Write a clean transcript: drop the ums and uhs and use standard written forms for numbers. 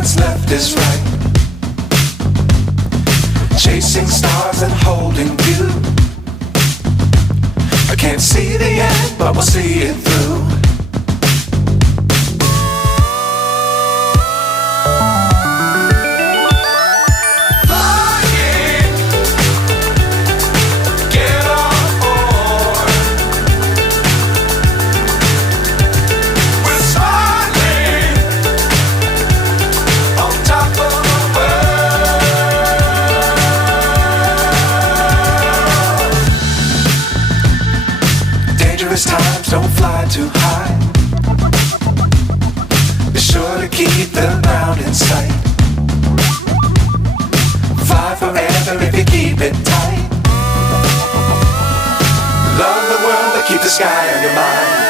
what's left is right. Chasing stars and holding you. I can't see the end, but we'll see it through. Times don't fly too high. Be sure to keep the ground in sight. Fly forever if you keep it tight. Love the world but keep the sky on your mind.